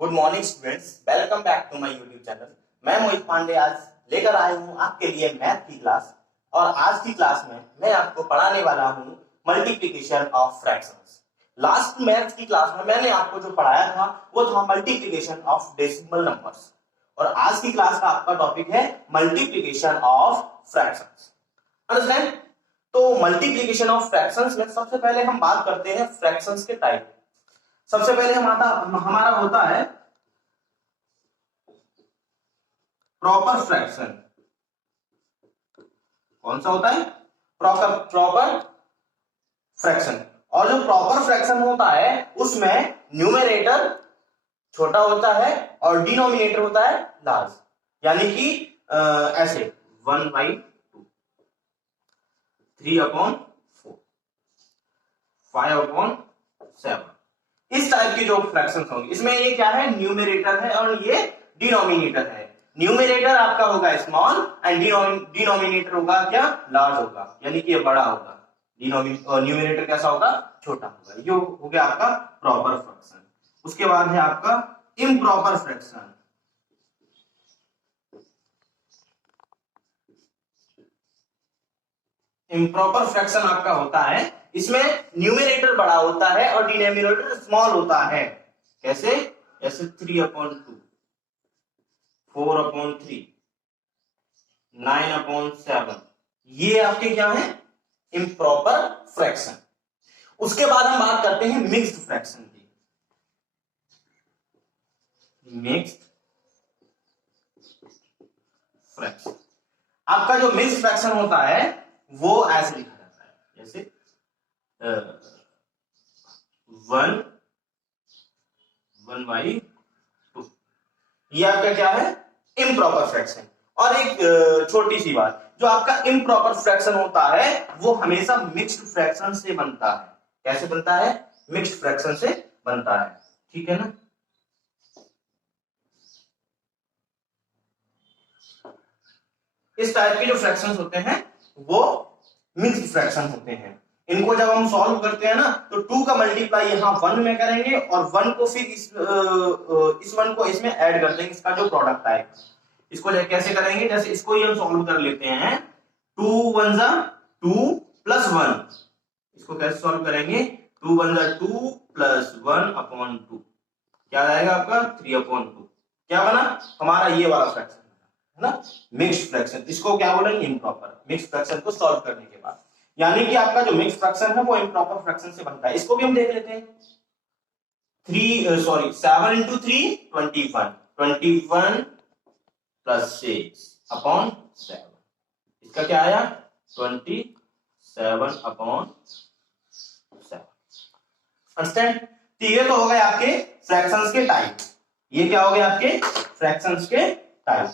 Good morning students, welcome back to my YouTube channel. मैं मोहित पांडे आज लेकर आया हूं आपके लिए मैथ की क्लास। और आज की क्लास में मैं आपको पढ़ाने वाला हूं multiplication of fractions. Last math की क्लास में मैंने आपको जो पढ़ाया था वो था मल्टीप्लिकेशन ऑफ डेसिमल नंबर्स, और आज की क्लास का आपका टॉपिक है मल्टीप्लिकेशन ऑफ फ्रैक्शंस। अंडरस्टैंड? तो मल्टीप्लिकेशन ऑफ फ्रैक्शंस में सबसे पहले हम बात करते हैं फ्रैक्शंस के टाइप। सबसे पहले हमारा होता है प्रॉपर फ्रैक्शन। कौन सा होता है? Proper fraction. और जो प्रॉपर फ्रैक्शन होता है उसमें न्यूमरेटर छोटा होता है और डिनोमिनेटर होता है लार्ज। यानी कि ऐसे 1/2, 3/4, 5/7, इस टाइप की जो फ्रैक्शंस होंगी इसमें ये क्या है? न्यूमरेटर है और ये डिनोमिनेटर है। न्यूमरेटर आपका होगा स्मॉल एंड डिनोमिनेटर होगा क्या? लार्ज होगा, यानी कि ये बड़ा होगा। न्यूमरेटर कैसा होगा? छोटा होगा। ये हो गया आपका प्रॉपर फ्रैक्शन। उसके बाद है आपका इम्प्रॉपर फ्रैक्शन। इम्प्रॉपर फ्रैक्शन आपका होता है, इसमें न्यूमरेटर बड़ा होता है और डिनोमिनेटर स्मॉल होता है। कैसे? जैसे 3/2, 4/3, 9/7, ये आपके क्या है? Improper fraction. उसके बाद हम बात करते हैं मिक्स्ड फ्रैक्शन की। मिक्स्ड फ्रैक्शन, आपका जो मिक्स्ड फ्रैक्शन होता है वो ऐसे लिखा जाता है, जैसे 1/2। ये आपका क्या है? Improper fraction. और एक छोटी सी बात, जो आपका इम्प्रॉपर फ्रैक्शन होता है वो हमेशा मिक्स्ड फ्रैक्शन से बनता है। कैसे बनता है? मिक्स्ड फ्रैक्शन से बनता है। ठीक है ना? इस टाइप के जो फ्रैक्शंस होते हैं वो मिक्स्ड फ्रैक्शन होते हैं। इनको जब हम सॉल्व करते हैं ना तो 2 का मल्टीप्लाई यहां 1 में करेंगे और 1 को फिर इस 1 को इसमें ऐड कर देंगे, इसका जो प्रोडक्ट आएगा। इसको कैसे करेंगे? जैसे इसको ही हम सॉल्व कर लेते हैं। 2 1 जा 2 प्लस 1। इसको कैसे सॉल्व करेंगे? 2 1 जा 2 प्लस 1/2, क्या आएगा आपका? 3/2। क्या बना हमारा? ये वाला फ्रैक्शन है ना, मिक्स्ड फ्रैक्शन। इसको क्या बोलेंगे? इम्प्रॉपर। मिक्स्ड फ्रैक्शन को सॉल्व करने के बाद, यानी कि आपका जो मिक्स्ड फ्रैक्शन है वो इम्प्रॉपर फ्रैक्शन से बनता है। इसको भी हम देख लेते हैं। 7 into 3 21, 21 प्लस 6/7, इसका क्या आया? 27/7। अंडरस्टैंड? तो ये तो हो गए आपके फ्रैक्शंस के टाइप। ये क्या हो गए आपके? फ्रैक्शंस के type.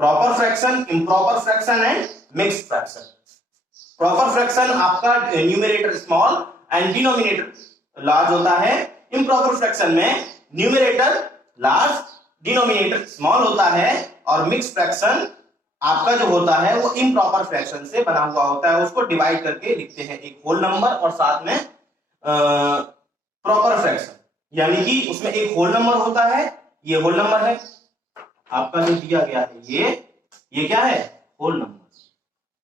Proper fraction, improper fraction and mixed fraction. Proper fraction आपका numerator small and denominator large होता है। इम्प्रॉपर फ्रैक्शन में न्यूमरेटर लार्ज, डिनोमिनेटर स्मॉल होता है। और मिक्स्ड फ्रैक्शन आपका जो होता है वो इम्प्रॉपर फ्रैक्शन से बना हुआ होता है। उसको डिवाइड करके लिखते हैं, एक होल नंबर और साथ में प्रॉपर फ्रैक्शन, यानी कि उसमें एक होल नंबर होता है। ये होल नंबर है आपका जो दिया गया है, ये क्या है? Whole number.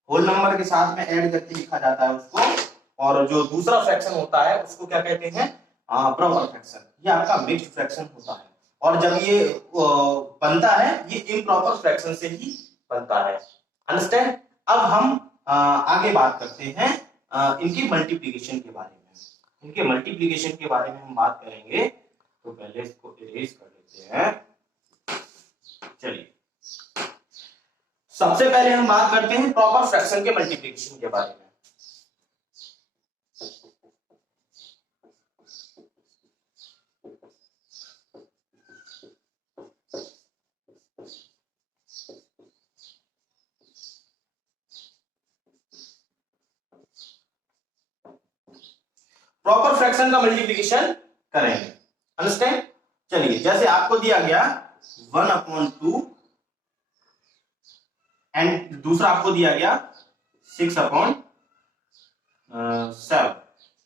होल नंबर के साथ में ऐड करके लिखा जाता है उसको। और जो दूसरा फ्रैक्शन होता है उसको क्या कहते हैं? Proper fraction. ये आपका मिक्स्ड फ्रैक्शन होता है। और जब ये बनता है ये इम्प्रॉपर फ्रैक्शन से ही बनता है। अंडरस्टैंड? अब हम आगे बात करते हैं इनकी मल्टीप्लिकेशन के बारे में। इनके मल्टीप्लिकेशन के बारे में हम बात करेंगे, तो पहले इसको इरेज कर लेते हैं। चलिए, सबसे पहले हम बात करते हैं प्रॉपर फ्रैक्शन के मल्टीप्लिकेशन के बारे में। प्रॉपर फ्रैक्शन का मल्टीप्लिकेशन करेंगे। अंडरस्टैंड? चलिए, जैसे आपको दिया गया 1/2 एंड दूसरा आपको दिया गया 6/7।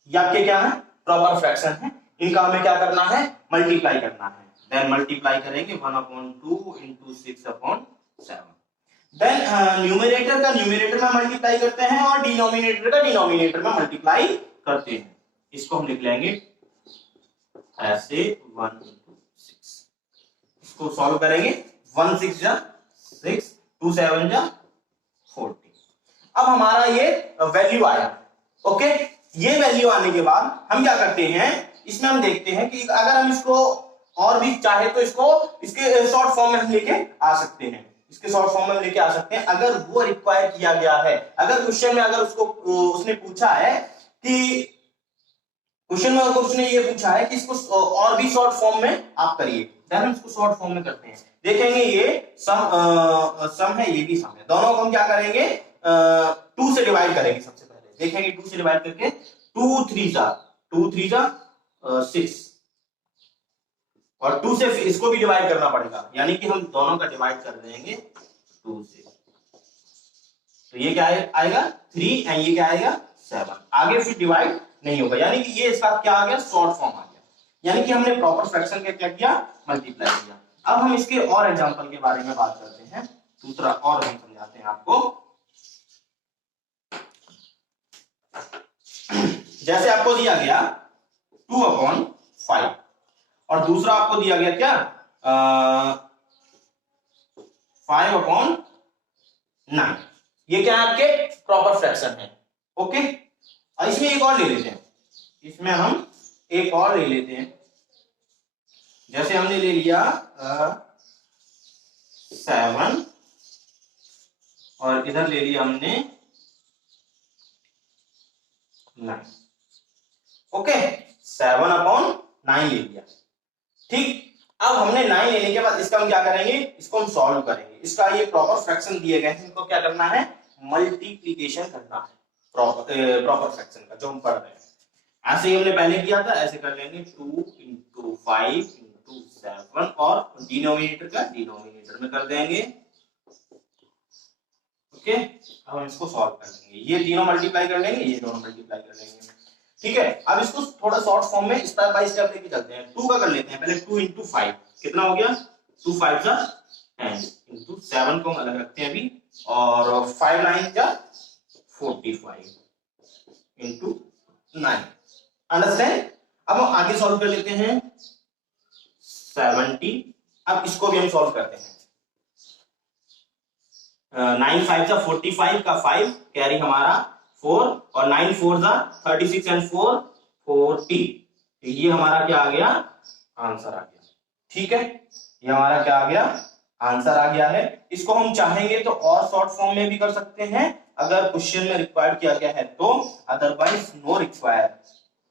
ये आपके क्या है? प्रॉपर फ्रैक्शन है। इनका हमें क्या करना है? मल्टीप्लाई करना है। देन मल्टीप्लाई करेंगे 1/2 इंटू 6/7। देन न्यूमरेटर का न्यूमरेटर में मल्टीप्लाई करते हैं और डिनोमिनेटर का डिनोमिनेटर में मल्टीप्लाई करते हैं। इसको हम लिख लेंगे ऐसे 1 इंटू 6। इसको सॉल्व करेंगे 1 6 जा 6, 2 7 जा 40। अब हमारा ये वैल्यू आया। ओके, ये वैल्यू आने के बाद हम क्या करते हैं, इसमें हम देखते हैं कि अगर हम इसको और भी चाहे तो इसको इसके शॉर्ट फॉर्म में हम लेके आ सकते हैं। इसके शॉर्ट फॉर्म में लेके आ सकते हैं अगर वो रिक्वायर किया गया है। अगर क्वेश्चन में अगर उसने पूछा है कि क्वेश्चन में अगर उसने ये पूछा है कि इसको और भी शॉर्ट फॉर्म में आप करिए, देन हम इसको शॉर्ट फॉर्म में करते हैं। देखेंगे ये सम है, ये भी सम है, दोनों को हम क्या करेंगे 2 से डिवाइड करेंगे। सबसे पहले देखेंगे 2 से डिवाइड करके 2 3 जा 6 और 2 से इसको भी डिवाइड करना पड़ेगा, यानी कि हम दोनों का डिवाइड कर देंगे 2 से। तो ये क्या आएगा 3 एंड ये क्या आएगा 7। आगे फिर डिवाइड नहीं होगा, यानी कि ये इसका क्या आ गया शॉर्ट फॉर्म आ गया। यानी कि हमने प्रॉपर फ्रैक्शन का क्या किया मल्टीप्लाई किया। अब हम इसके और एग्जांपल के बारे में बात करते हैं, दूसरा और हम समझाते हैं आपको। जैसे आपको दिया गया 2/5 और दूसरा आपको दिया गया क्या 5/9। ये क्या है आपके प्रॉपर फ्रैक्शन है। ओके, और इसमें एक और ले लेते हैं, इसमें हम एक और ले लेते हैं। जैसे हमने ले लिया 7 और इधर ले लिया हमने 9। ओके, 7/9 ले लिया। ठीक, अब हमने 9 लेने के बाद इसका हम क्या करेंगे, इसको हम सॉल्व करेंगे। इसका ये प्रॉपर फ्रैक्शन दिए गए हैं, इनको क्या करना है मल्टीप्लीकेशन करना है प्रॉपर फ्रैक्शन का जो हम पढ़ रहे हैं। ऐसे ही हमने पहले किया था, ऐसे कर लेंगे 2 इंटू 5 इंटू 7 और डिनोमिनेटर का डिनोमिनेटर में कर देंगे। ओके, अब हम इसको सॉल्व कर लेंगे, ये तीनों मल्टीप्लाई कर लेंगे, ये दोनों मल्टीप्लाई कर लेंगे। ठीक है, अब इसको थोड़ा शॉर्ट फॉर्म में स्टेप बाय स्टेप लेके चलते हैं। 2 का कर लेते हैं पहले, 2 इंटू 5 कितना हो गया 2 5 जा 10 इंटू 7 को हम अलग रखते हैं अभी, और 5 9 जा 45 इंटू 9। अंडरस्टैंड। अब हम आगे सॉल्व कर लेते हैं 70। अब इसको भी हम सॉल्व करते हैं। 9 5 जा 45 का 5 कैरी हमारा 4 और 9 4 जा 36 एंड 4 40। ये हमारा क्या आ गया आंसर आ गया। ठीक है, ये हमारा क्या आ गया आंसर आ गया है। इसको हम चाहेंगे तो और शॉर्ट फॉर्म में भी कर सकते हैं अगर क्वेश्चन में रिक्वायर्ड किया गया है तो, अदरवाइज नो रिक्वायर।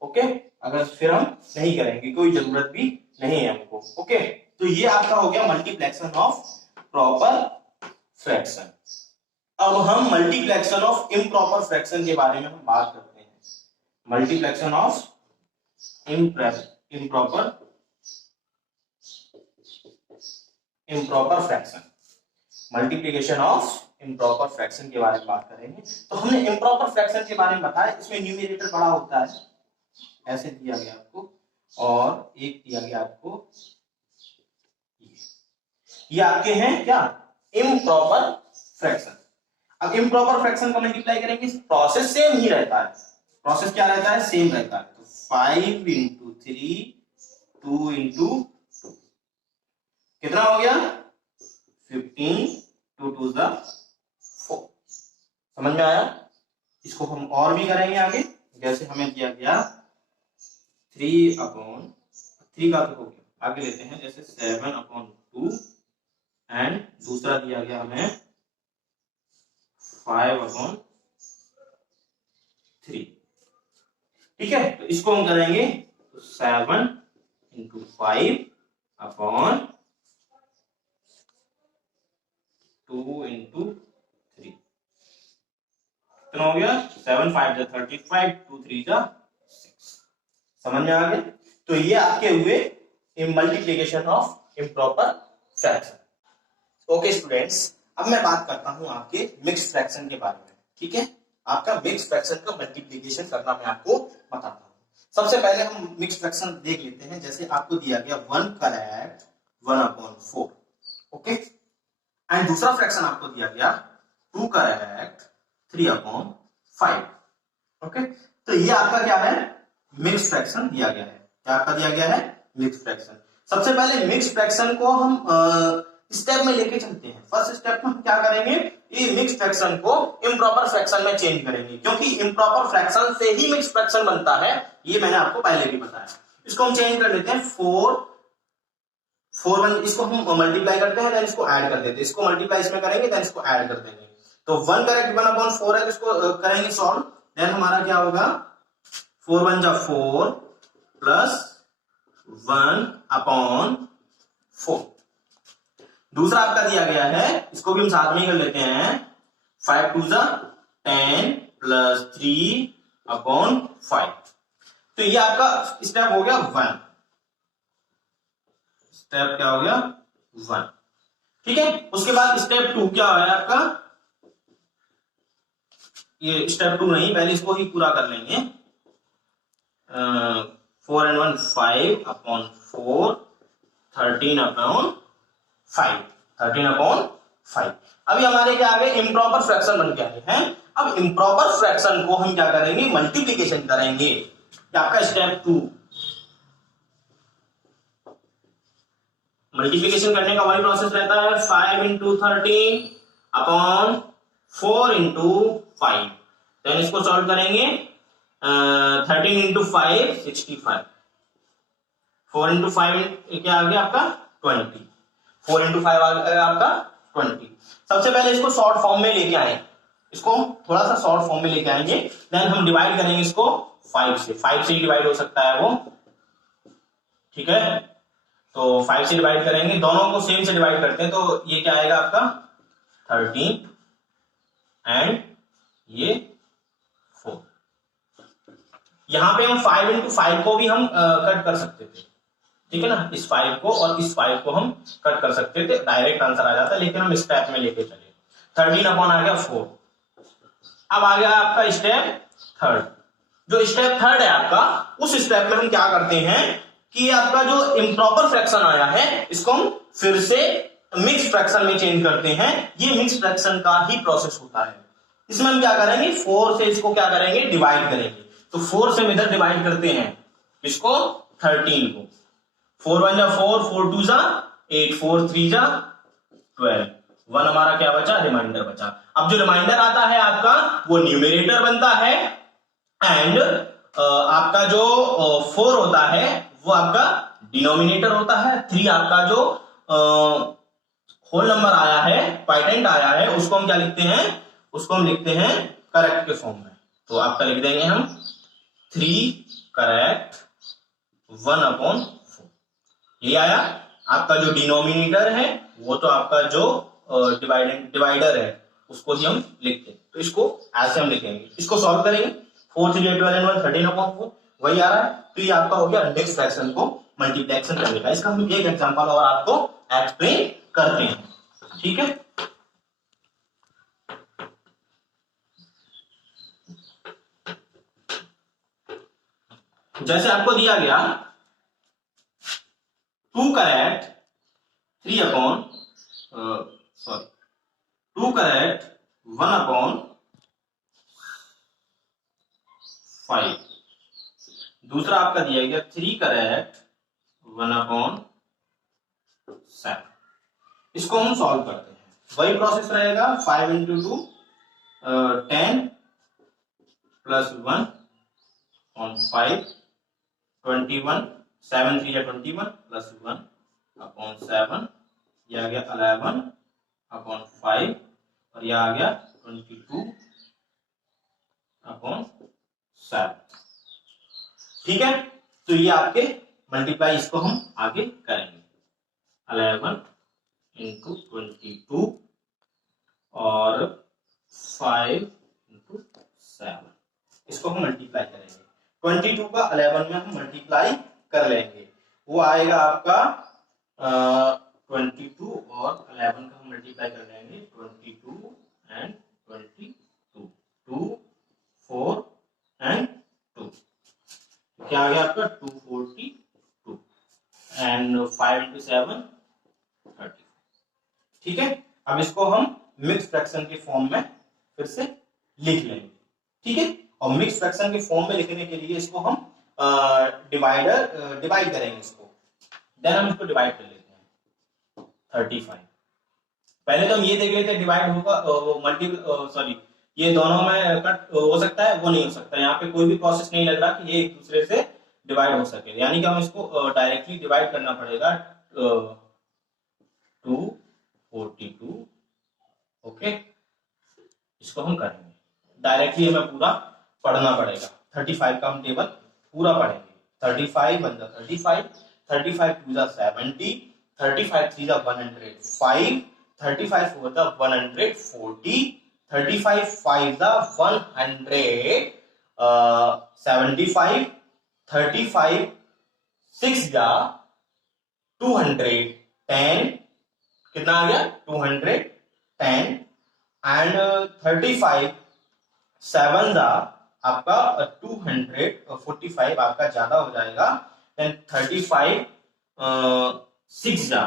ओके, अगर फिर हम नहीं करेंगे, कोई जरूरत भी नहीं है हमको। ओके, तो ये आपका हो गया मल्टीप्लेक्शन ऑफ प्रॉपर फ्रैक्शन। अब हम मल्टीप्लेक्शन ऑफ इम्प्रॉपर फ्रैक्शन के बारे में हम बात करते हैं। मल्टीप्लेक्शन of improper fraction, multiplication of improper fraction के बारे में बात करेंगे। तो हमने इम्प्रॉपर फ्रैक्शन के बारे में बताया, इसमें न्यूमरेटर बड़ा होता है, ऐसे दिया गया आपको, और एक दिया गया आपको ये आपके हैं क्या इम्प्रॉपर फ्रैक्शन। अब इम्प्रॉपर फ्रैक्शन का मल्टीप्लाई करेंगे, प्रोसेस सेम ही रहता है, प्रोसेस क्या रहता है सेम रहता है। तो 5 इंटू 3 2 इंटू 2 कितना हो गया 15 2 2 4। समझ में आया। इसको हम और भी करेंगे आगे, जैसे हमें दिया गया 3/3 का तो हो गया, आगे लेते हैं जैसे 7/2 एंड दूसरा दिया गया हमें 5/3। ठीक है, तो इसको हम करेंगे तो 7 इंटू 5/2 इंटू 3 कितना हो गया 7 5 जा 35 2 3 जा 6। समझ में आ गया। तो ये आपके हुए multiplication of improper fraction. Okay students, अब मैं बात करता हूं आपके मिक्स्ड फ्रैक्शन के बारे में। ठीक है, आपका मिक्स्ड फ्रैक्शन का मल्टीप्लिकेशन करना मैं आपको बताता हूं। सबसे पहले हम मिक्स फ्रैक्शन देख लेते हैं। जैसे आपको दिया गया 1 करेक्ट 1/4, ओके, एंड दूसरा फ्रैक्शन आपको दिया गया 2 करेक्ट 3/5, ओके। तो ये आपका क्या है, मिक्स फ्रैक्शन दिया गया है। क्या आपका दिया गया है, मिक्स फ्रैक्शन। सबसे पहले मिक्स फ्रैक्शन को हम स्टेप में लेके चलते हैं। फर्स्ट स्टेप में हम क्या करेंगे, ये मिक्स फ्रैक्शन को इम्प्रॉपर फ्रैक्शन में चेंज करेंगे, क्योंकि इम्प्रॉपर फ्रैक्शन से ही मिक्स फ्रैक्शन बनता है, ये मैंने आपको पहले भी बताया। इसको हम चेंज कर लेते हैं, 4 इसको हम मल्टीप्लाई करते हैं, देन इसको ऐड कर देते हैं। इसको मल्टीप्लाई इसमें करेंगे, देन इसको ऐड कर देंगे। तो 1 करेक्ट 1/4 है, तो इसको करेंगे सॉल्व, देन हमारा क्या होगा, 4 1 जा 4 प्लस 1/4। दूसरा आपका दिया गया है, इसको भी हम साथ में ही कर लेते हैं, 5 2 जा 10 प्लस 3/5। तो ये आपका स्टेप हो गया 1, स्टेप क्या हो गया 1, ठीक है। उसके बाद स्टेप 2 क्या है आपका, ये स्टेप 2 नहीं, पहले इसको ही पूरा कर लेंगे। 4 and 1 5/4 13/5 13/5। अभी हमारे क्या आ गए, इम्प्रॉपर फ्रैक्शन बन के आए हैं। अब इम्प्रॉपर फ्रैक्शन को हम क्या करेंगे, मल्टीप्लीकेशन करेंगे। आपका स्टेप 2, मल्टीप्लीकेशन करने का वही प्रोसेस रहता है, 5 into 13/4 into 5। देन इसको सॉल्व करेंगे, 13 into 5 65, 4 into 5 क्या आ गया आपका 20, 4 into 5 आ गया आपका 20। सबसे पहले इसको शॉर्ट फॉर्म में लेके आए, इसको थोड़ा सा शॉर्ट फॉर्म में लेके आएंगे, देन हम डिवाइड करेंगे इसको 5 से। 5 से डिवाइड हो सकता है वो, ठीक है। तो 5 से डिवाइड करेंगे, दोनों को सेम से डिवाइड करते हैं, तो ये क्या आएगा आपका 13 एंड ये 4। यहां पे हम 5 into 5 को भी हम कट कर सकते थे, ठीक है ना, इस 5 को और इस 5 को हम कट कर सकते थे, डायरेक्ट आंसर आ जाता, लेकिन हम स्टेप में लेके चले। 13 आ गया 4। अब आ गया आपका स्टेप थर्ड। जो स्टेप थर्ड है आपका, उस स्टेप में हम क्या करते हैं कि आपका जो इम्प्रॉपर फ्रैक्शन आया है, इसको हम फिर से मिक्स फ्रैक्शन में चेंज करते हैं। ये मिक्स फ्रैक्शन का ही प्रोसेस होता है। इसमें हम क्या करेंगे, 4 से इसको क्या करेंगे, डिवाइड करेंगे। तो 4 से इधर डिवाइड करते हैं, इसको 13 को, 4 1 जा 4 4 2 जा 8 4 3 जा 12, 1 हमारा क्या बचा, रिमाइंडर बचा। अब जो रिमाइंडर आता है आपका, वो न्यूमरेटर बनता है, एंड आपका जो 4 होता है वो आपका डिनोमिनेटर होता है। 3 आपका जो होल नंबर आया है, क्वाइटेंट आया है, उसको हम क्या लिखते हैं, उसको हम लिखते हैं करेक्ट के फॉर्म में। तो आपका लिख देंगे हम 3 करेक्ट 1/4। ये आया आपका जो डिनोमिनेटर है, वो तो आपका जो डिवाइडर है, उसको ही हम लिखते हैं। तो इसको ऐसे हम लिखेंगे, इसको सॉल्व करेंगे, 4 3 8 12 1 13/4 वही आ रहा है। तो ये आपका हो गया नेक्स्ट फ्रैक्शन को मल्टीप्लेक्शन करने का। इसका हम एक एग्जांपल और आपको एक्सप्लेन करते हैं, ठीक है। जैसे आपको दिया गया 2 करेक्ट 2 करेक्ट 1/5। दूसरा आपका दिया गया 3 करेक्ट 1/7। इसको हम सॉल्व करते हैं, वही प्रोसेस रहेगा, 5 into 2 10 प्लस 1/5 21, 7 3 21 प्लस 1/7, यह आ गया 11/5 और यह आ गया 22/7, ठीक है। तो ये आपके मल्टीप्लाई, इसको हम आगे करेंगे, 11 into 22 और 5 into 7, इसको हम मल्टीप्लाई करेंगे। 22 का 11 में हम मल्टीप्लाई कर लेंगे, वो आएगा आपका 22 और 11 का हम मल्टीप्लाई कर लेंगे, 22 एंड 22, 2 4 एंड 2, क्या आ गया आपका 242 एंड 5 into 7 30। ठीक है, अब इसको हम मिक्स फ्रैक्शन के फॉर्म में फिर से लिख लेंगे। ठीक है, और मिक्स फ्रैक्शन के फॉर्म में लिखने के लिए इसको हम डिवाइड करेंगे इसको, देन हम इसको डिवाइड कर लेते हैं 35। पहले तो हम ये देख लेते हैं डिवाइड होगा मल्टीपल सॉरी ये दोनों में कट हो सकता है, वो नहीं हो सकता। यहाँ पे कोई भी प्रोसेस नहीं लग रहा कि ये एक दूसरे से डिवाइड हो सके, यानी कि हम इसको डायरेक्टली डिवाइड करना पड़ेगा 242। ओके, इसको हम करेंगे डायरेक्टली, हमें पूरा पढ़ना पड़ेगा। 35 का हम टेबल पूरा पढ़ेंगे। 35 1 जा 35, 35 2 जा 70, 35 3 जा 105, 35 4 जा 140, 35 5 जा 175, 35 6 जा 210, कितना आ गया 210, एंड 35 7 जा आपका 245 आपका ज्यादा हो जाएगा, देन 35 6 जा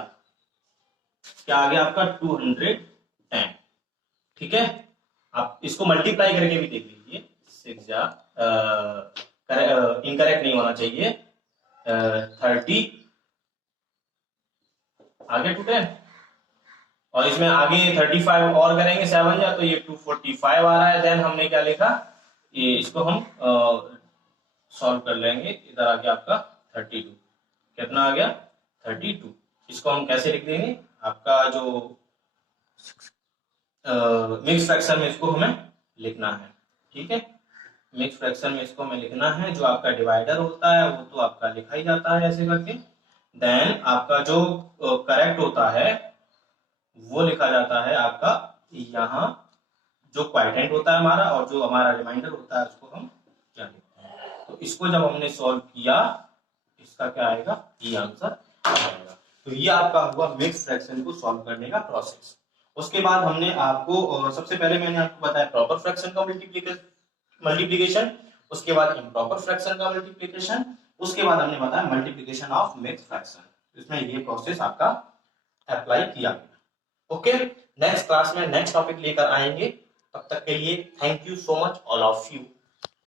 क्या आ गया आपका 210। ठीक है, आप इसको मल्टीप्लाई करके भी देख लीजिए। 6 जा इनकरेक्ट नहीं होना चाहिए, 30 आगे 210, और इसमें आगे 35 और करेंगे 7 जा तो ये 245 आ रहा है। देन हमने क्या लिखा, ये इसको हम सॉल्व कर लेंगे। इधर आ गया आपका 32, कितना आ गया 32। इसको हम कैसे लिख देंगे, आपका जो मिक्स फ्रैक्शन में इसको हमें लिखना है। ठीक है, मिक्स फ्रैक्शन में इसको हमें लिखना है, जो आपका डिवाइडर होता है वो तो आपका लिखा ही जाता है ऐसे करके। देन आपका जो करेक्ट होता है वो लिखा जाता है आपका यहाँ, जो क्वाइटेंट होता है हमारा और जो हमारा रिमाइंडर होता है उसको हम क्या लिखते हैं। तो इसको जब हमने सॉल्व किया, इसका क्या आएगा, ये आंसर आएगा। तो ये आपका हुआ मिक्स फ्रैक्शन को सॉल्व करने का प्रोसेस। उसके बाद हमने आपको सबसे पहले मैंने आपको बताया प्रॉपर फ्रैक्शन का मल्टीप्लीकेशन, उसके बाद इम्प्रॉपर फ्रैक्शन का मल्टीप्लीकेशन, उसके बाद हमने बताया मल्टीप्लीकेशन ऑफ मिक्स फ्रैक्शन। इसमें ये प्रोसेस आपका अप्लाई किया गया। ओके, नेक्स्ट क्लास में नेक्स्ट टॉपिक लेकर आएंगे। तब तक के लिए thank you so much all of you.